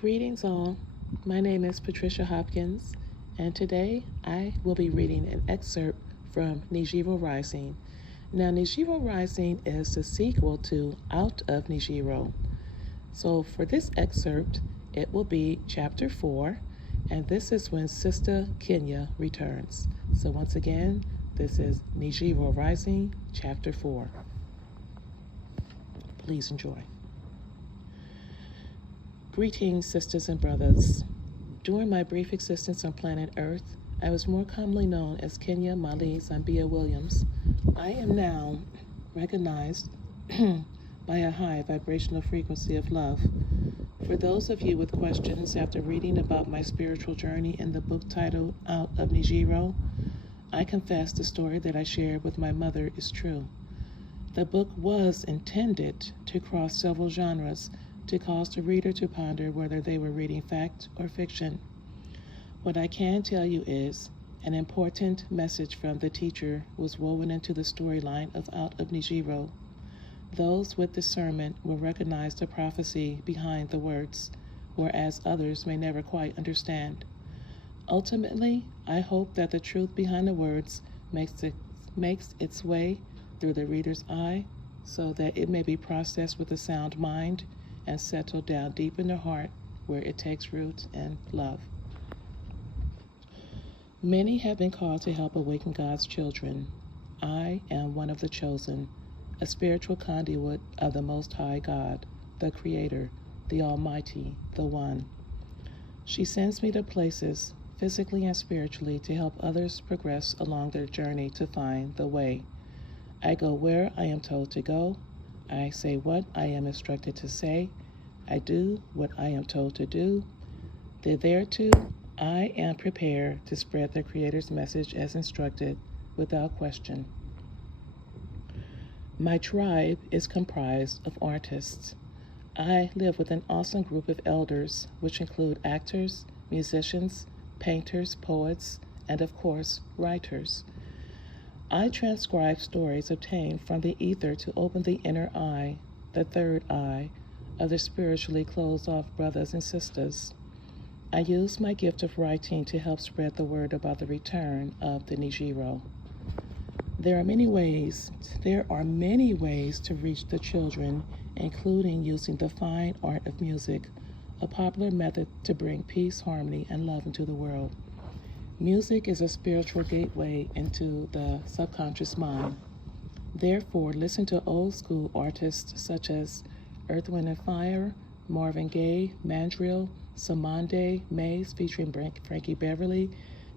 Greetings all, my name is Patricia Hopkins, and today I will be reading an excerpt from NIGIRO Rising. Now, NIGIRO Rising is the sequel to Out of NIGIRO. So for this excerpt, it will be Chapter 4, and this is when Sister Kenya returns. So once again, this is NIGIRO Rising, Chapter 4. Please enjoy. Greetings, sisters and brothers. During my brief existence on planet Earth, I was more commonly known as Kenya Mali Zambia Williams. I am now recognized by a high vibrational frequency of love. For those of you with questions after reading about my spiritual journey in the book titled Out of NIGIRO, I confess the story that I shared with my mother is true. The book was intended to cross several genres to cause the reader to ponder whether they were reading fact or fiction. What I can tell you is an important message from the teacher was woven into the storyline of Out of NIGIRO. Those with discernment will recognize the prophecy behind the words, whereas others may never quite understand. Ultimately, I hope that the truth behind the words makes its way through the reader's eye so that it may be processed with a sound mind and settle down deep in the heart where it takes root in love. Many have been called to help awaken God's children. I am one of the chosen, a spiritual conduit of the Most High God, the Creator, the Almighty, the One. She sends me to places, physically and spiritually, to help others progress along their journey to find the way. I go where I am told to go. I say what I am instructed to say. I do what I am told to do. Thereto, I am prepared to spread the Creator's message as instructed without question. My tribe is comprised of artists. I live with an awesome group of elders, which include actors, musicians, painters, poets, and of course, writers. I transcribe stories obtained from the ether to open the inner eye, the third eye, of the spiritually closed-off brothers and sisters. I use my gift of writing to help spread the word about the return of the NIGIRO. There are many ways to reach the children, including using the fine art of music, a popular method to bring peace, harmony, and love into the world. Music is a spiritual gateway into the subconscious mind. Therefore, listen to old school artists such as Earth, Wind & Fire, Marvin Gaye, Mandrill, Samande, Mays featuring Frankie Beverly,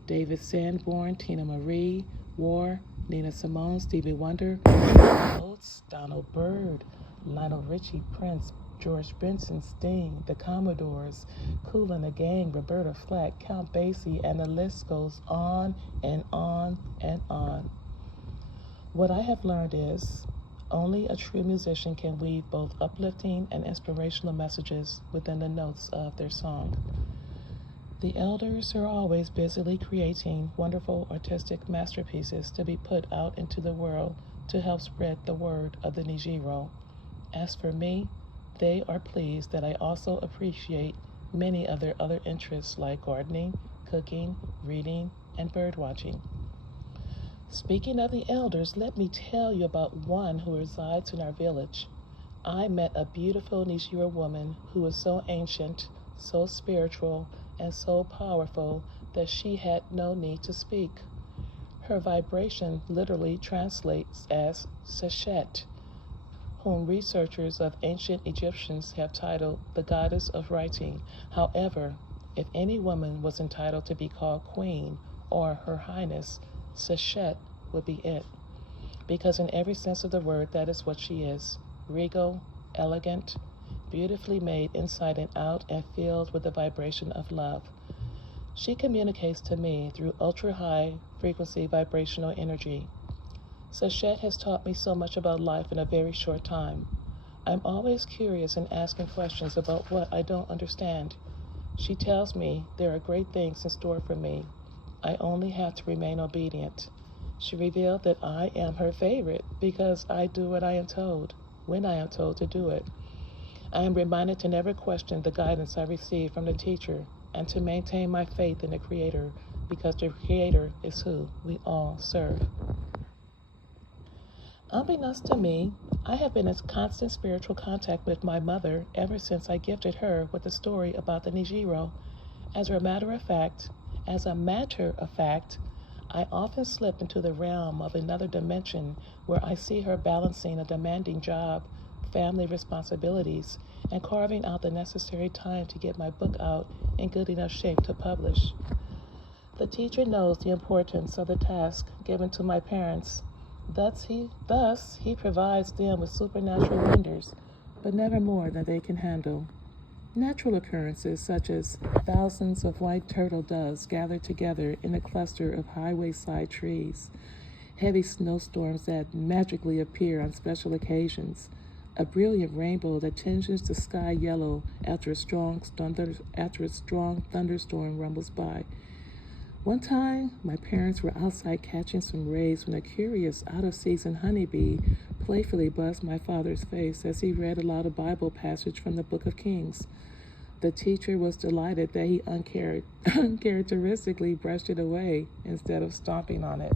David Sanborn, Tina Marie, War, Nina Simone, Stevie Wonder, Oates, Donald Byrd, Lionel Richie, Prince, George Benson, Sting, the Commodores, Kool and the Gang, Roberta Flack, Count Basie, and the list goes on and on and on. What I have learned is only a true musician can weave both uplifting and inspirational messages within the notes of their song. The elders are always busily creating wonderful artistic masterpieces to be put out into the world to help spread the word of the NIGIRO. As for me, they are pleased that I also appreciate many of their other interests like gardening, cooking, reading, and bird watching. Speaking of the elders, let me tell you about one who resides in our village. I met a beautiful NIGIRO woman who was so ancient, so spiritual, and so powerful that she had no need to speak. Her vibration literally translates as Seshet, whom researchers of ancient Egyptians have titled the goddess of writing. However, if any woman was entitled to be called queen or her highness, Seshet would be it. Because in every sense of the word, that is what she is: regal, elegant, beautifully made inside and out, and filled with the vibration of love. She communicates to me through ultra-high frequency vibrational energy. Sachet has taught me so much about life in a very short time. I'm always curious and asking questions about what I don't understand. She tells me there are great things in store for me. I only have to remain obedient. She revealed that I am her favorite because I do what I am told, when I am told to do it. I am reminded to never question the guidance I receive from the teacher and to maintain my faith in the Creator, because the Creator is who we all serve. Unbeknownst to me, I have been in constant spiritual contact with my mother ever since I gifted her with a story about the NIGIRO. As a matter of fact, I often slip into the realm of another dimension where I see her balancing a demanding job, family responsibilities, and carving out the necessary time to get my book out in good enough shape to publish. The teacher knows the importance of the task given to my parents. Thus he provides them with supernatural wonders, but never more than they can handle. Natural occurrences such as thousands of white turtle doves gathered together in a cluster of highway-side trees, heavy snowstorms that magically appear on special occasions, a brilliant rainbow that tinges the sky yellow after a strong thunderstorm rumbles by. One time, my parents were outside catching some rays when a curious, out-of-season honeybee playfully buzzed my father's face as he read aloud a Bible passage from the Book of Kings. The teacher was delighted that he uncharacteristically brushed it away instead of stomping on it.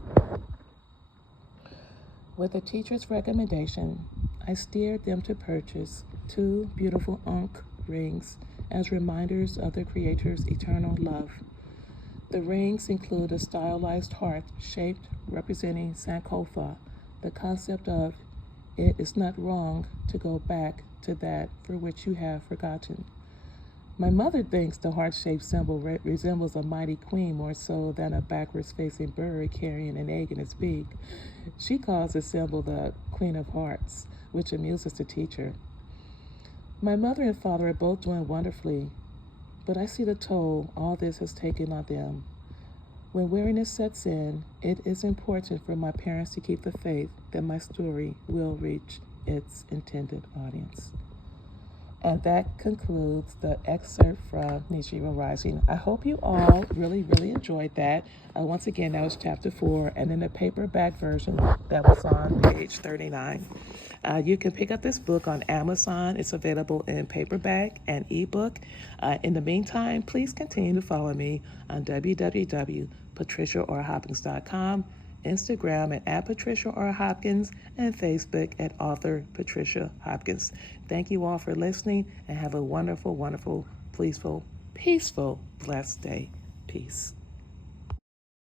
With the teacher's recommendation, I steered them to purchase 2 beautiful Ankh rings as reminders of the Creator's eternal love. The rings include a stylized heart shaped representing Sankofa, the concept of it is not wrong to go back to that for which you have forgotten. My mother thinks the heart-shaped symbol resembles a mighty queen more so than a backwards-facing bird carrying an egg in its beak. She calls the symbol the Queen of Hearts, which amuses the teacher. My mother and father are both doing wonderfully, but I see the toll all this has taken on them. When weariness sets in, it is important for my parents to keep the faith that my story will reach its intended audience. And that concludes the excerpt from NIGIRO Rising. I hope you all really enjoyed that. Once again, that was chapter 4, and in the paperback version that was on page 39. You can pick up this book on Amazon. It's available in paperback and ebook. In the meantime, please continue to follow me on www.patriciaorhopkins.com, Instagram at Patricia R. Hopkins, and Facebook at author Patricia Hopkins. Thank you all for listening, and have a wonderful, peaceful, blessed day. Peace.